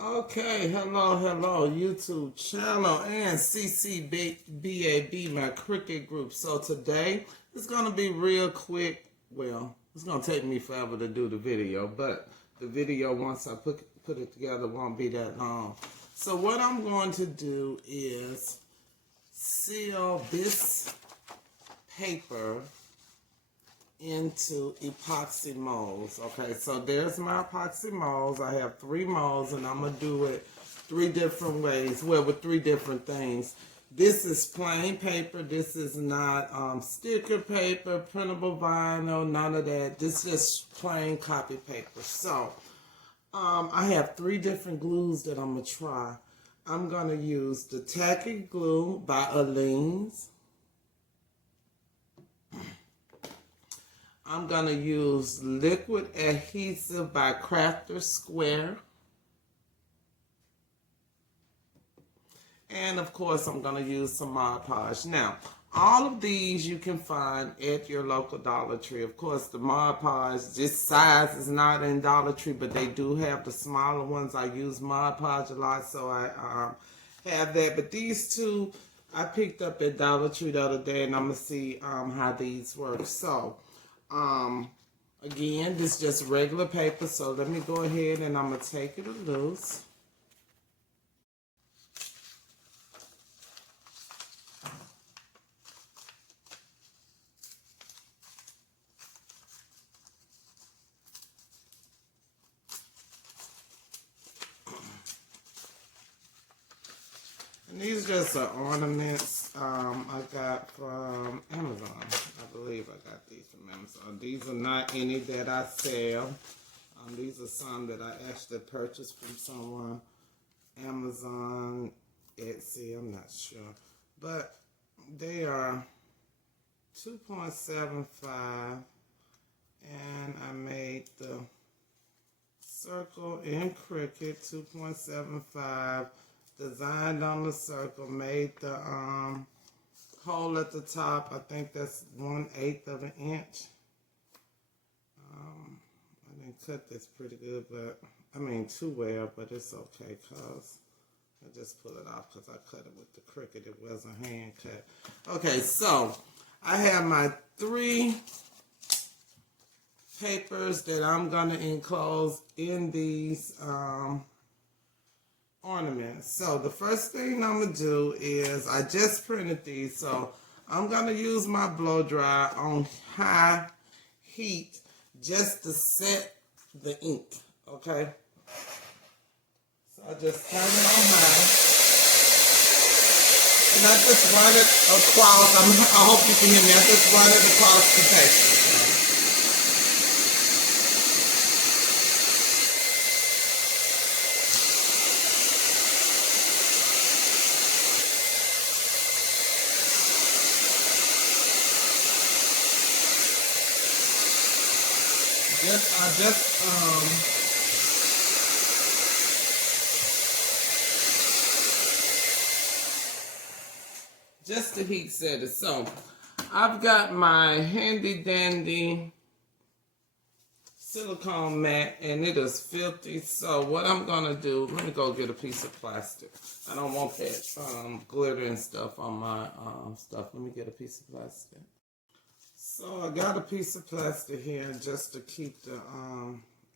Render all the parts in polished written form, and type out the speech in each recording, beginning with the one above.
Okay, hello, YouTube channel and CCBAB, my cricket group. So today, it's going to be real quick. Well, it's going to take me forever to do the video, but the video, once I put it together, won't be that long. So what I'm going to do is seal this paper into epoxy molds. Okay, so there's my epoxy molds. I have 3 molds and I'm gonna do it 3 different ways, well, with 3 different things. This is plain paper. This is not sticker paper, printable vinyl, none of that. This is just plain copy paper. So I have 3 different glues that I'm gonna try. I'm gonna use the tacky glue by Aleene's. I'm going to use liquid adhesive by Crafter Square. And of course, I'm going to use some Podge. Now, all of these you can find at your local Dollar Tree. Of course, the Podge, this size is not in Dollar Tree, but they do have the smaller ones. I use Podge a lot, so I have that. But these 2 I picked up at Dollar Tree the other day, and I'm going to see how these work. So, again, this is just regular paper, so let me go ahead and I'm going to take it loose. And these just are ornaments I got from Amazon. I believe I got these from Amazon. These are not any that I sell. These are some that I actually purchased from someone. Amazon, Etsy, I'm not sure. But they are 2.75. And I made the circle in Cricut, 2.75. Designed on the circle, made the hole at the top. I think that's 1/8 of an inch. I didn't cut this pretty good, but I mean too well, but it's okay because I just pull it off because I cut it with the Cricut. It wasn't hand cut. Okay, so I have my 3 papers that I'm gonna enclose in these ornaments. So the first thing I'm gonna do is, I just printed these, so I'm gonna use my blow dryer on high heat just to set the ink. Okay, so I just turn it on high and I just run it across. I hope you can hear me. I just run it across the paper. Just to heat set it. So I've got my handy dandy silicone mat and it is filthy. So what I'm gonna do, let me go get a piece of plastic. I don't want that glitter and stuff on my stuff. Let me get a piece of plastic. So I got a piece of plastic here just to keep the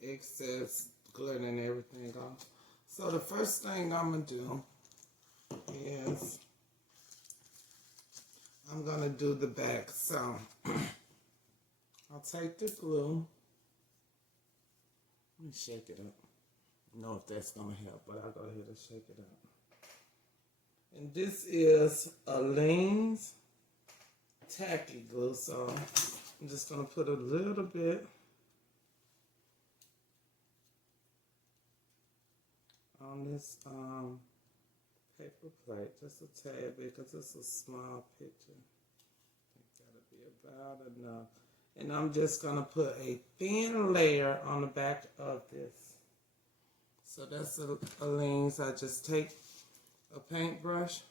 excess glitter and everything off. So the first thing I'm gonna do is I'm gonna do the back. So I'll take the glue. Let me shake it up. I don't know if that's gonna help, but I'll go ahead and shake it up. And this is Aleene's tacky glue, so I'm just gonna put a little bit on this paper plate, just a tad bit, because it's a small picture. I think that'll be about enough. And I'm just gonna put a thin layer on the back of this. So that's Aleene's. I just take a paintbrush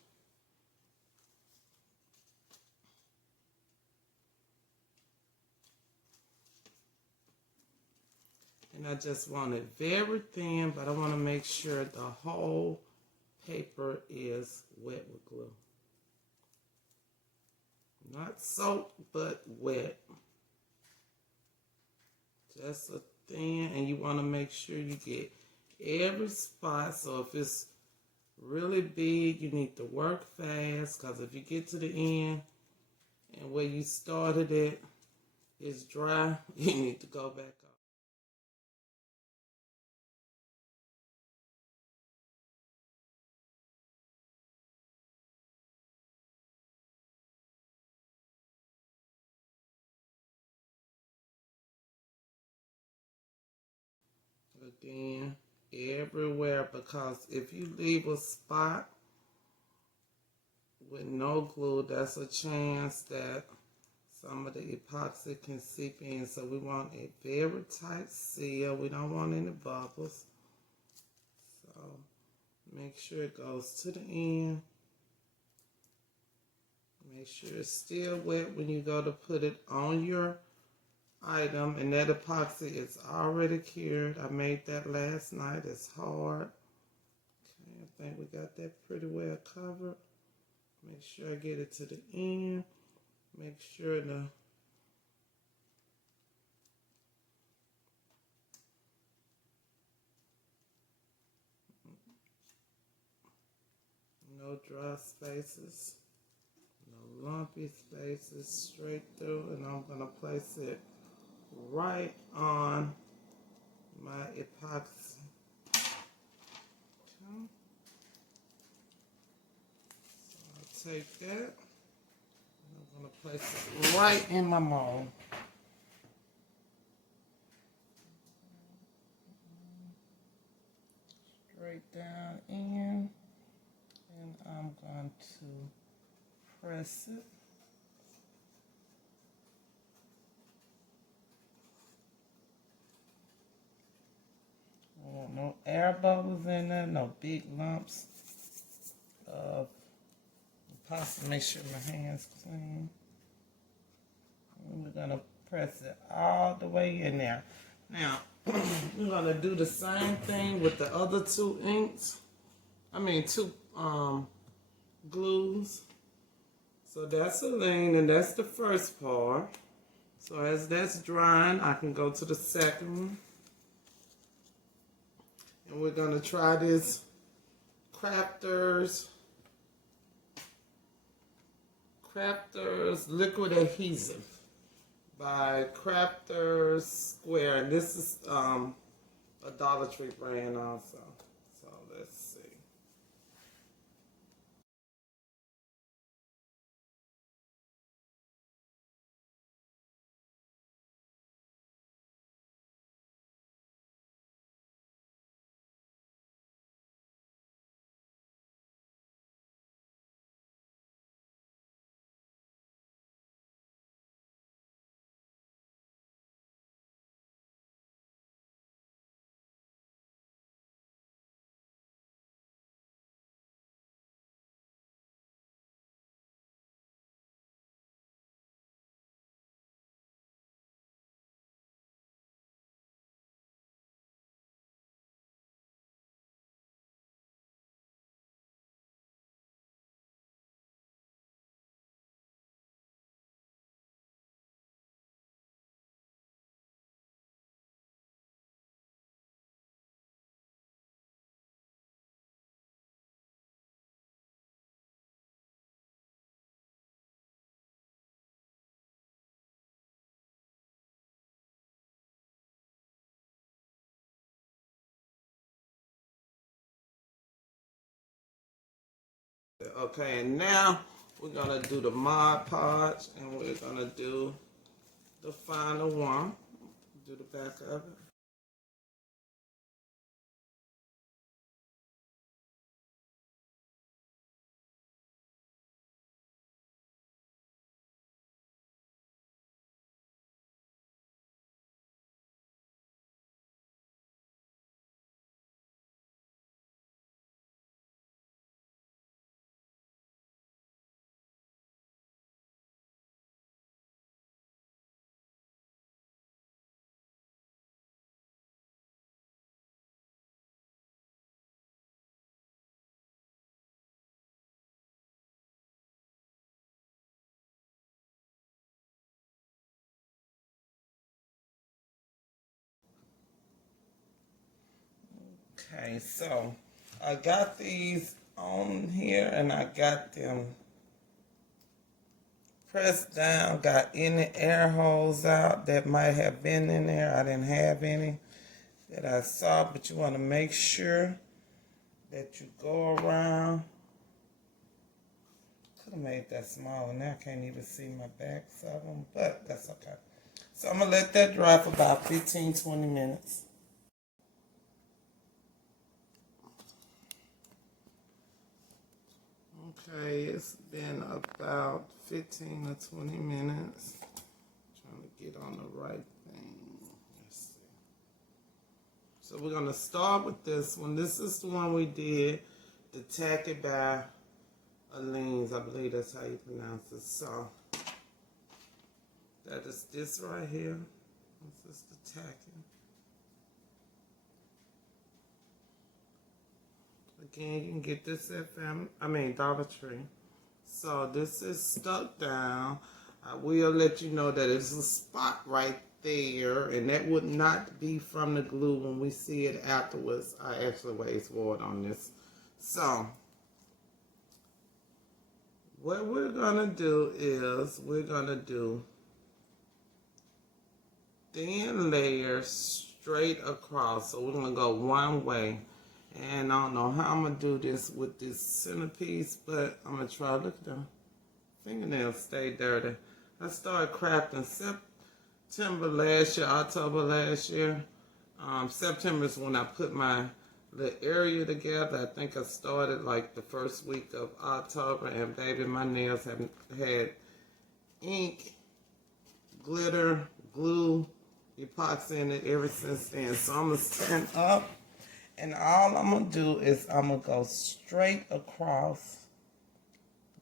And I just want it very thin, but I want to make sure the whole paper is wet with glue. Not soaked, but wet. Just a thin, and you want to make sure you get every spot. So if it's really big, you need to work fast, because if you get to the end and where you started it is dry, you need to go back up. Again, everywhere, because if you leave a spot with no glue, that's a chance that some of the epoxy can seep in. So we want a very tight seal. We don't want any bubbles. So make sure it goes to the end. Make sure it's still wet when you go to put it on your item, and that epoxy is already cured. I made that last night. It's hard. Okay, I think we got that pretty well covered. Make sure I get it to the end. Make sure the no dry spaces, no lumpy spaces, straight through, and I'm gonna place it right on my epoxy. Okay. So I'll take that, and I'm gonna place it right in my mold. Straight down in, and I'm going to press it. I want no air bubbles in there, no big lumps of pasta. Make sure my hands clean. And we're gonna press it all the way in there. Now we're gonna do the same thing with the other two inks. Two glues. So that's a lane, and that's the first part. So as that's drying, I can go to the second one. And we're gonna try this Crafters Liquid Adhesive by Crafters Square, and this is a Dollar Tree brand also. So let's see. Okay, and now we're gonna do the Mod Podge, and we're gonna do the final one. Do the back of it. Okay, so I got these on here and I got them pressed down, got any air holes out that might have been in there. I didn't have any that I saw, but you want to make sure that you go around. Could have made that smaller. Now I can't even see my backs of them, but that's okay. So I'm going to let that dry for about 15-20 minutes. Okay, it's been about 15 or 20 minutes. Trying to get on the right thing. Let's see. So we're going to start with this one. This is the one we did, the Tacky by Aleen's. I believe that's how you pronounce it. So that is this right here. This is the Tacky. Again, you can get this at Dollar Tree. So this is stuck down. I will let you know that it's a spot right there, and that would not be from the glue when we see it afterwards. I actually waste water on this. So what we're gonna do is we're gonna do thin layers straight across. So we're gonna go one way. And I don't know how I'm going to do this with this centerpiece, but I'm going to try. Look at them fingernails stay dirty. I started crafting September last year, October last year. September is when I put my little area together. I think I started like the first week of October, and baby, my nails have had ink, glitter, glue, epoxy in it ever since then. So I'm going to stand up. And all I'm going to do is I'm going to go straight across,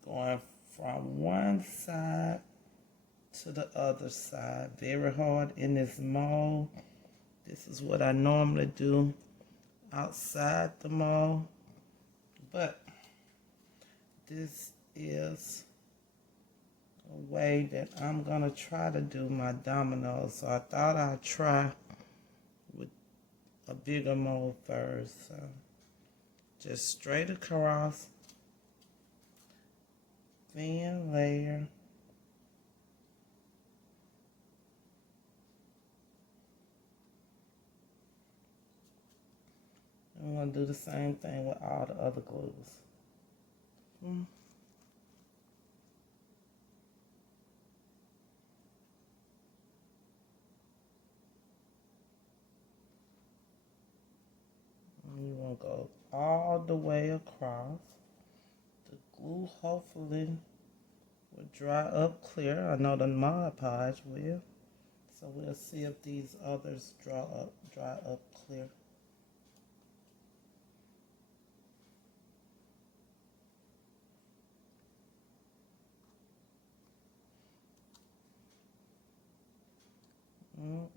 going from one side to the other side. Very hard in this mold. This is what I normally do outside the mold. But this is a way that I'm going to try to do my dominoes. So I thought I'd try with a bigger mold first. So just straight across, thin layer. I'm going to do the same thing with all the other glues. You want to go all the way across. The glue hopefully will dry up clear. I know the Mod Podge will. So we'll see if these others dry up clear.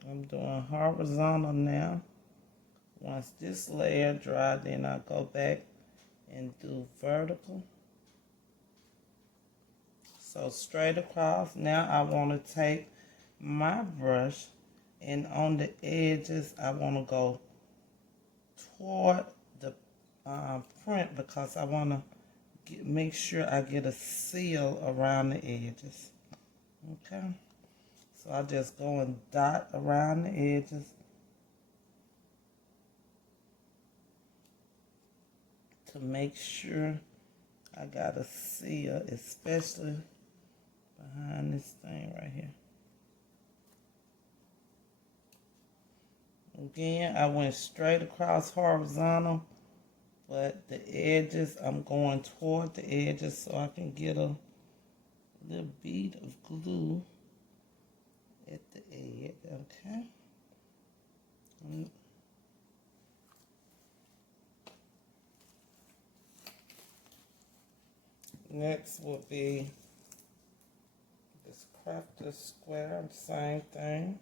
I'm doing horizontal now. Once this layer dry, then I go back and do vertical. So straight across. Now I want to take my brush, and on the edges I want to go toward the print, because I want to make sure I get a seal around the edges. Okay. So I just go and dot around the edges to make sure I got a seal, especially behind this thing right here. Again, I went straight across horizontal, but the edges, I'm going toward the edges so I can get a little bead of glue at the edge. Okay. Next will be this crafter square, same thing.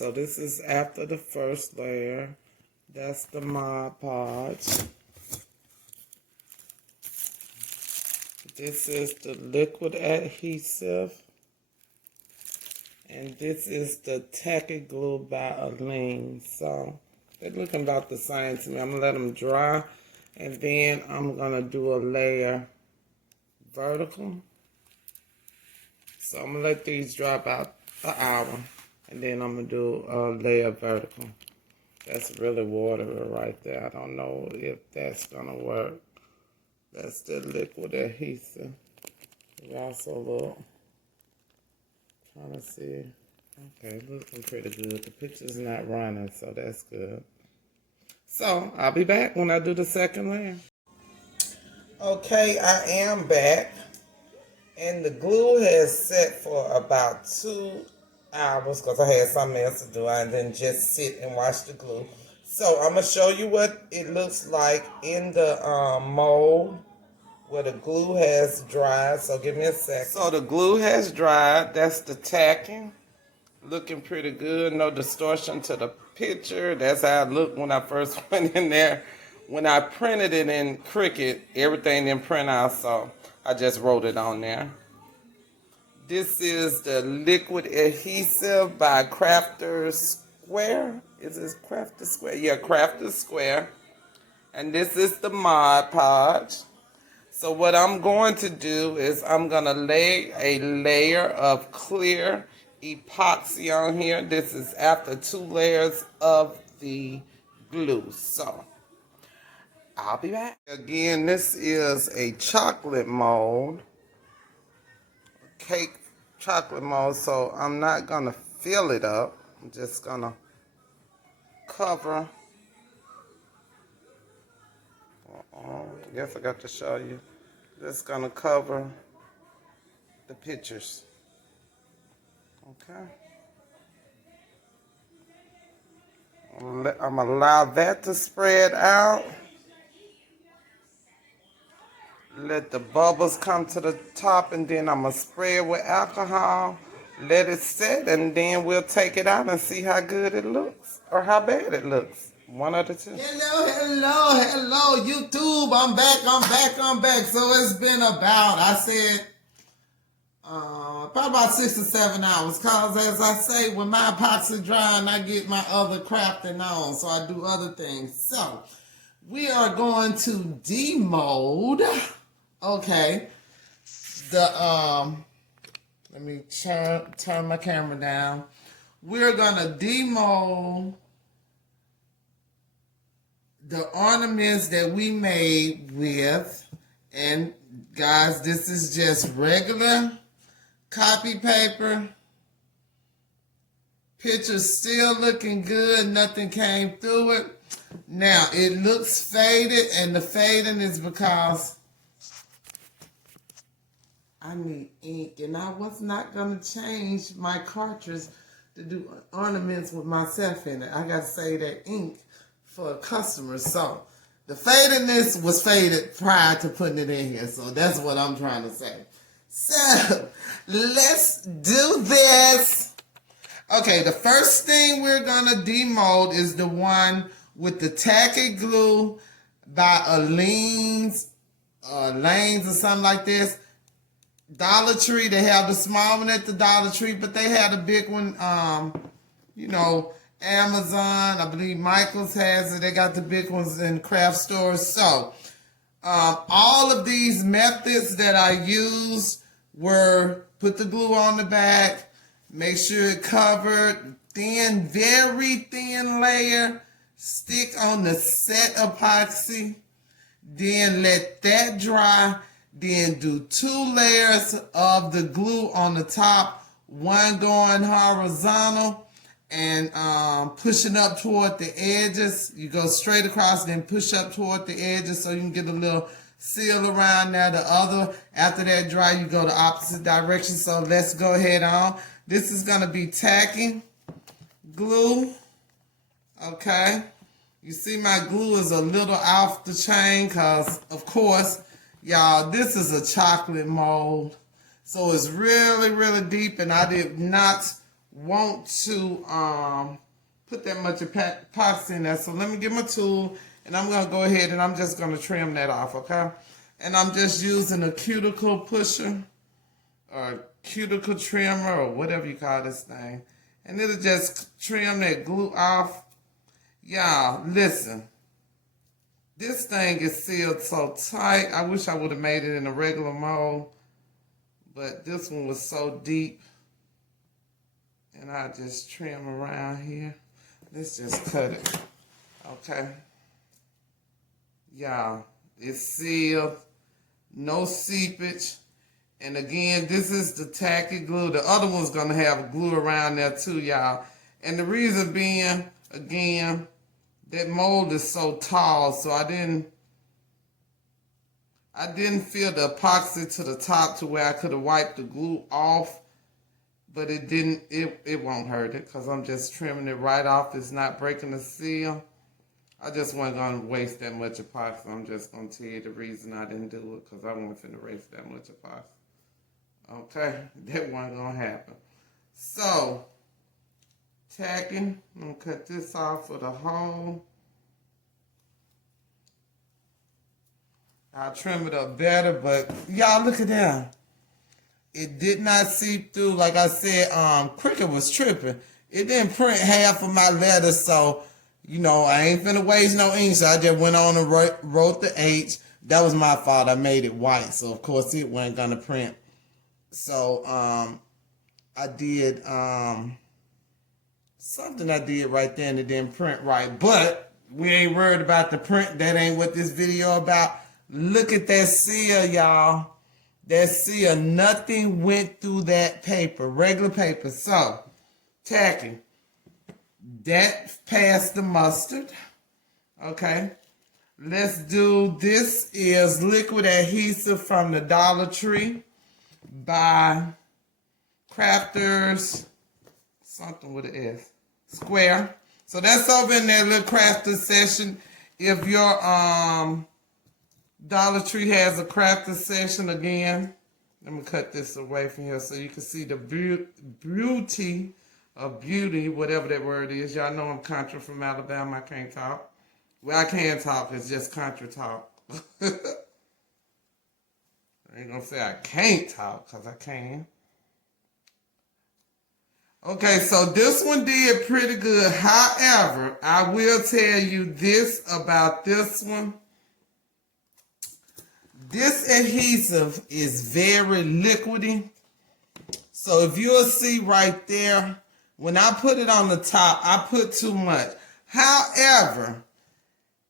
So this is after the first layer. That's the Mod Podge. This is the liquid adhesive. And this is the tacky glue by Aline. So they're looking about the same to me. I'm going to let them dry. And then I'm going to do a layer vertical. So I'm going to let these dry about an hour. And then I'm going to do a layer vertical. That's really watery right there. I don't know if that's going to work. That's the liquid adhesive. We also look. Trying to see. Okay, looking pretty good. The picture's not running, so that's good. So, I'll be back when I do the second layer. Okay, I am back. And the glue has set for about 2 hours because I had something else to do. I didn't just sit and watch the glue. So, I'm going to show you what it looks like in the mold where the glue has dried. So, give me a second. So, the glue has dried. That's the tacking. Looking pretty good. No distortion to the picture. That's how it looked when I first went in there. When I printed it in Cricut, everything didn't print out, so I just wrote it on there. This is the liquid adhesive by Crafter Square. Is this Crafter Square? Yeah, Crafter Square. And this is the Mod Podge. So what I'm going to do is I'm going to lay a layer of clear epoxy on here. This is after 2 layers of the glue. So I'll be back. Again, this is a chocolate mold. Cake chocolate mold. So I'm not going to fill it up. I'm just going to cover. I guess I got to show you. Just going to cover the pictures. Okay. I'm going to allow that to spread out. Let the bubbles come to the top, and then I'm going to spray it with alcohol. Let it set, and then we'll take it out and see how good it looks or how bad it looks. One of the two. Hello, YouTube. I'm back. So it's been about, I said, probably about 6 or 7 hours. Because as I say, when my epoxy drying, I get my other crafting on. So I do other things. So we are going to demold. Okay. Let me turn my camera down. We're going to demold the ornaments that we made with, and guys, this is just regular copy paper. Picture's still looking good. Nothing came through it. Now, it looks faded, and the fading is because I need ink, and I was not going to change my cartridge to do ornaments with myself in it. I got to save that ink for customers. So the fadedness was faded prior to putting it in here. So that's what I'm trying to say. So let's do this. Okay, the first thing we're gonna demold is the one with the tacky glue by Aline's Lanes or something like this. Dollar Tree. They have the small one at the Dollar Tree, but they had a big one, you know, Amazon, I believe Michael's has it. They got the big ones in craft stores. So, all of these methods that I used were put the glue on the back, make sure it covered, thin, very thin layer, stick on the set epoxy, then let that dry, then do 2 layers of the glue on the top, one going horizontal, and pushing up toward the edges. You go straight across, then push up toward the edges so you can get a little seal around there. The other, after that dry, you go the opposite direction. So let's go ahead on. This is going to be tacky glue. Okay. You see my glue is a little off the chain because, of course, y'all, this is a chocolate mold. So it's really, really deep, and I did not want to put that much epoxy in there. So let me get my tool, and I'm going to go ahead and I'm just going to trim that off, okay? And I'm just using a cuticle pusher or cuticle trimmer or whatever you call this thing. And it'll just trim that glue off. Y'all, listen. This thing is sealed so tight. I wish I would have made it in a regular mold. But this one was so deep. And I just trim around here. Let's just cut it. Okay. Y'all, it's sealed. No seepage. And again, this is the tacky glue. The other one's going to have glue around there too, y'all. And the reason being, again, that mold is so tall, so I didn't fill the epoxy to the top to where I could have wiped the glue off. But it won't hurt it because I'm just trimming it right off. It's not breaking the seal. I just wasn't going to waste that much epoxy. I'm just going to tell you the reason I didn't do it because I wasn't finna waste that much epoxy. Okay, that wasn't going to happen. So, tacking, I'm going to cut this off for the hole. I'll trim it up better, but y'all look at that. It did not seep through. Like I said, Cricut was tripping. It didn't print half of my letters, so, you know, I ain't finna waste no ink, so I just went on and wrote the H. That was my fault. I made it white, so of course it wasn't gonna print. So, I did, something I did right there and it didn't print right, but we ain't worried about the print. That ain't what this video about. Look at that seal, y'all. That seal, nothing went through that paper, regular paper. So, tacking. That passed the mustard. Okay. Let's do, this is liquid adhesive from the Dollar Tree by Crafters, something with an S, Square. So that's over in that little crafter session. If your Dollar Tree has a crafter session again, let me cut this away from here so you can see the beauty of beauty, whatever that word is. Y'all know I'm country from Alabama. I can't talk. Well, I can talk. It's just country talk. I ain't gonna say I can't talk because I can. Okay, so this one did pretty good. However, I will tell you this about this one. This adhesive is very liquidy. So if you'll see right there, when I put it on the top, I put too much. However,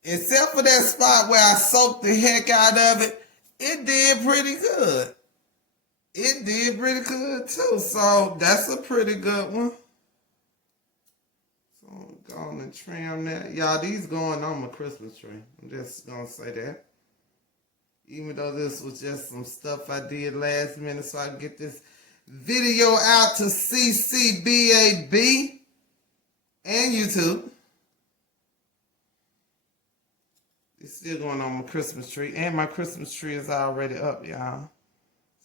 except for that spot where I soaked the heck out of it, it did pretty good. It did pretty good too. So that's a pretty good one. So I'm going to trim that. Y'all, these going on my Christmas tree. I'm just going to say that. Even though this was just some stuff I did last minute so I can get this video out to CCBAB and YouTube. It's still going on my Christmas tree. And my Christmas tree is already up, y'all.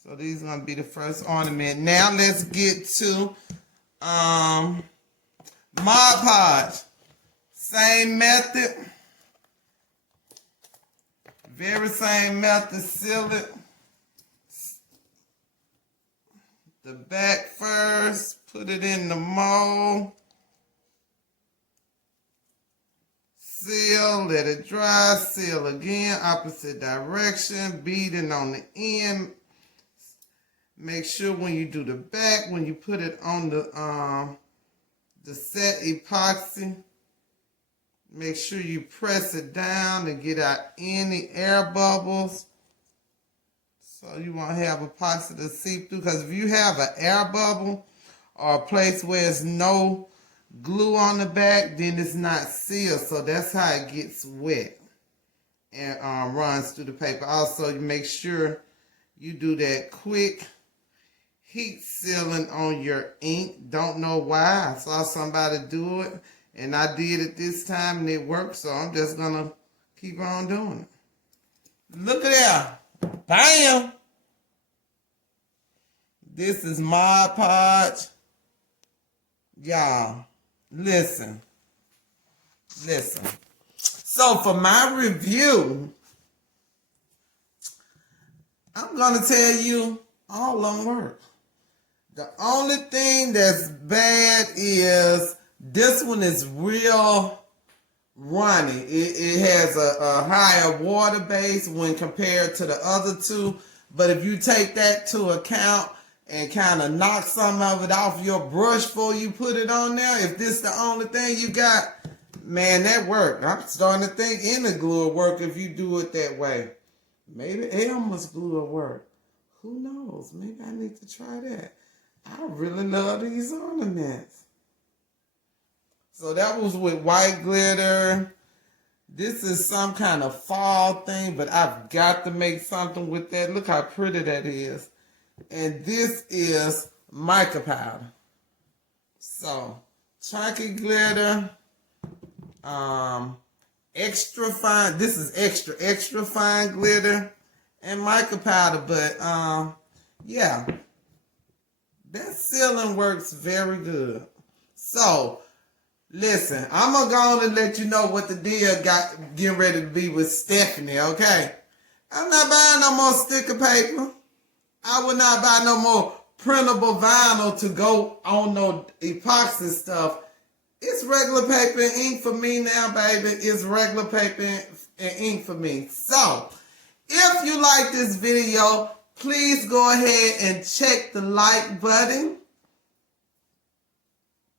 So these are going to be the first ornament. Now let's get to Mod Podge. Same method. Very same method. Seal it. The back first. Put it in the mold. Seal. Let it dry. Seal again. Opposite direction. Beading on the end. Make sure when you do the back, when you put it on the set epoxy, make sure you press it down to get out any air bubbles. So you won't have epoxy to seep through. Because if you have an air bubble or a place where there's no glue on the back, then it's not sealed. So that's how it gets wet and runs through the paper. Also, you make sure you do that quick heat sealing on your ink. Don't know why. I saw somebody do it and I did it this time and it worked, so I'm just gonna keep on doing it. Look at that. Bam! This is Mod Podge. Y'all, listen. So for my review, I'm going to tell you all of them work. The only thing that's bad is this one is real runny. It has a higher water base when compared to the other two. But if you take that to account and kind of knock some of it off your brush before you put it on there, if this the only thing you got, man, that work. I'm starting to think any glue will work if you do it that way. Maybe Elmer's glue will work. Who knows? Maybe I need to try that. I really love these ornaments. So that was with white glitter. This is some kind of fall thing, but I've got to make something with that. Look how pretty that is. And this is mica powder. So, chunky glitter. Extra fine. This is extra fine glitter. And mica powder. But, yeah. That sealing works very good. So, listen, I'm going to go on and let you know what the deal getting ready to be with Stephanie, okay? I'm not buying no more sticker paper. I will not buy no more printable vinyl to go on no epoxy stuff. It's regular paper and ink for me now, baby. It's regular paper and ink for me. So, if you like this video, please go ahead and check the like button.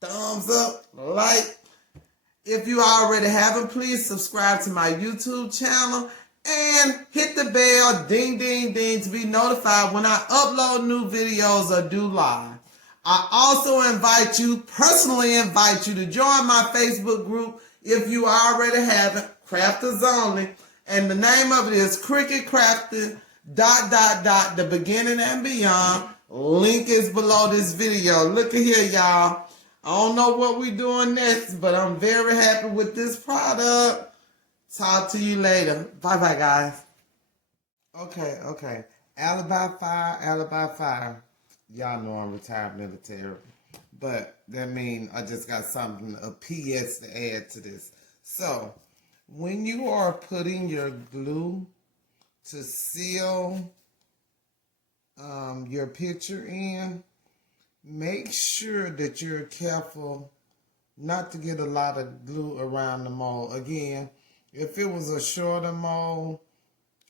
Thumbs up, like. If you already haven't, please subscribe to my YouTube channel and hit the bell, ding, ding, ding, to be notified when I upload new videos or do live. I also personally invite you to join my Facebook group if you already haven't, Crafters Only. And the name of it is Cricut Crafting, ... the beginning and beyond. Link is below this video. Look at here, y'all. I don't know what we're doing next, but I'm very happy with this product. Talk to you later. Bye-bye, guys. Okay. Alibi fire. Y'all know I'm retired military. But that means I just got something, a PS to add to this. So, when you are putting your glue to seal your picture in, make sure that you're careful not to get a lot of glue around the mold. Again, if it was a shorter mold,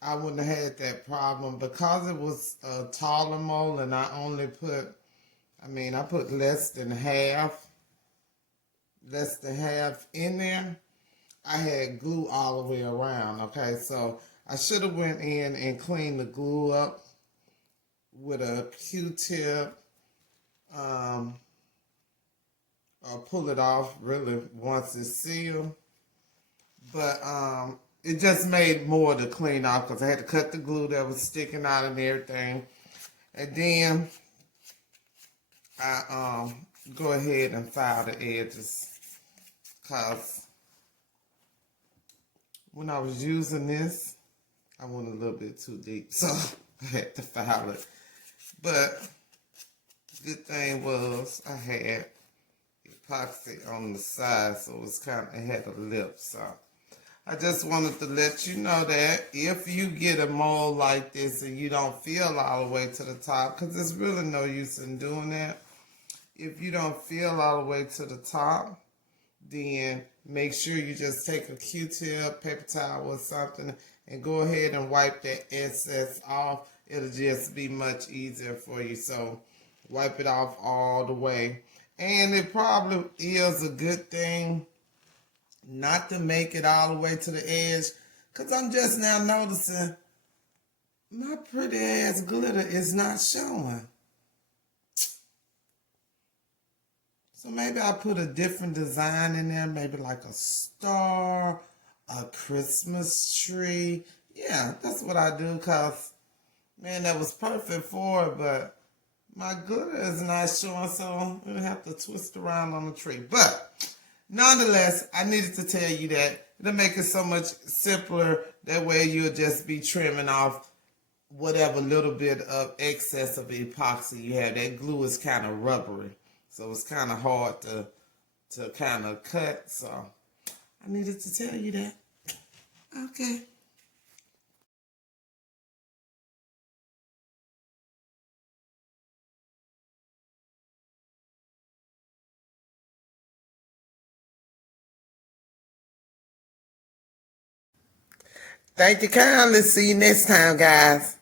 I wouldn't have had that problem. Because it was a taller mold and I only put, I put less than half in there, I had glue all the way around, okay? So I should have went in and cleaned the glue up with a Q-tip, or pull it off really once it's sealed. But it just made more to clean off because I had to cut the glue that was sticking out and everything. And then I go ahead and file the edges because when I was using this, I went a little bit too deep, so I had to file it. But good thing was I had epoxy on the side, so it had a lip. So I just wanted to let you know that if you get a mold like this and you don't feel all the way to the top, because there's really no use in doing that. If you don't feel all the way to the top, then make sure you just take a Q-tip, paper towel or something, and go ahead and wipe that excess off. It'll just be much easier for you. So wipe it off all the way. And it probably is a good thing not to make it all the way to the edge, because I'm just now noticing my pretty ass glitter is not showing. So maybe I'll put a different design in there, maybe like a star, a Christmas tree. Yeah, that's what I do, because, man, that was perfect for it, but my glitter is not showing, so I'll have to twist around on the tree. But nonetheless, I needed to tell you that. It'll make it so much simpler. That way you'll just be trimming off whatever little bit of excess of epoxy you have. That glue is kind of rubbery. So it's kind of hard to kind of cut. So I needed to tell you that. Okay. Thank you kindly. See you next time, guys.